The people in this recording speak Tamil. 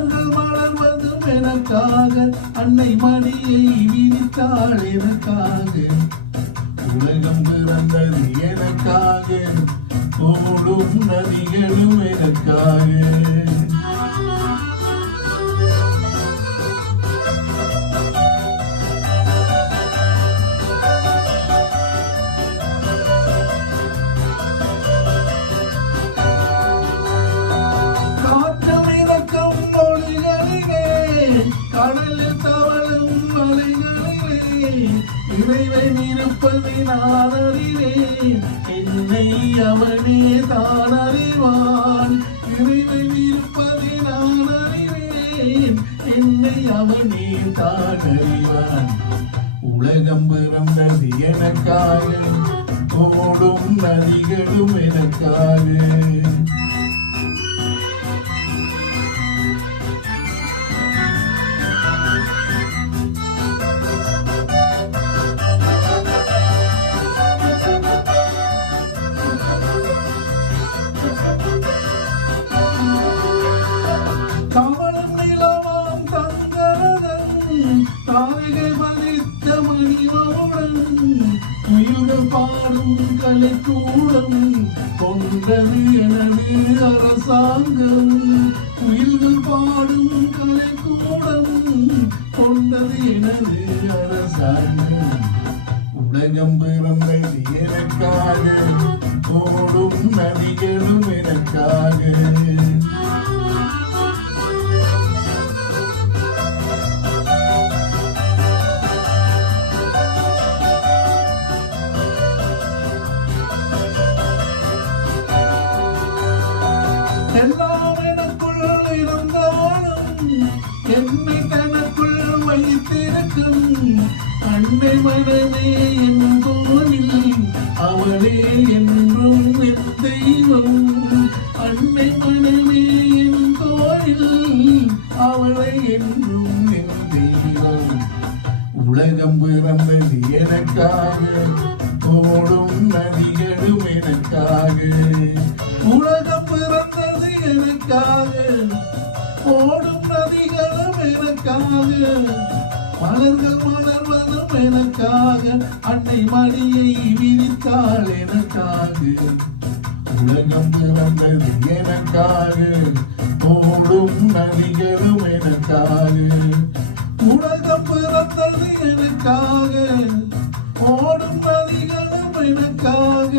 மலர்கள் மலர்வதும் எனக்காக, அன்னை மடியை விரித்தாள் எனக்காக. உலகம் பிறந்தது எனக்காக, ஓடும் நதிகளும் எனக்காக. கடலில் தவழும் மலைகளிலே இறைவன் இருப்பதை நான் அறிவேன். என்னை அவனே தான் அறிவான். இறைவன் இருப்பதை நான் அறிவேன். என்னை அவனே தான் அறிவான். உலகம் பிறந்தது எனக்காக, ஓடும் நதிகளும் எனக்காக. கமலம் நிலவாம் தங்கரதன், தாரிகை பதித்த மணிமகுடம், உயிர்கள் பாடும் கலைக்கூடம், கொண்டது எனது அரசாங்கம். உயிர்கள் பாடும் கலைக்கூடம், கொண்டது எனது அரசாங்கம். உலகம் பிறந்தது எனக்காக, ஓடும் நதிகளும் எனக்காக. எல்லாம் எனக்குள் இருந்தாலும் என்னை தனக்குள் வைத்திருக்கும் அன்னை மனமே என் கோவில், அவளே என்றும் என் தெய்வம். அன்னை மனமே என் கோவில், அவளை என்றும் என் தெய்வம். உலகம் பிறந்தது எனக்காக, ஓடும் நதிகளும் எனக்காக. உலகம் பிறந்தது எனக்காக, ஓடும் நதிகளும் எனக்காக. மலர்கள் மலர்வதும் எனக்காக, அன்னை மடியை விரித்தாள் எனக்காக. உலகம் பிறந்தது எனக்காக, ஓடும் நதிகளும் எனக்காக. உலகம் பிறந்தது எனக்காக, ஓடும் நதிகளும் எனக்காக.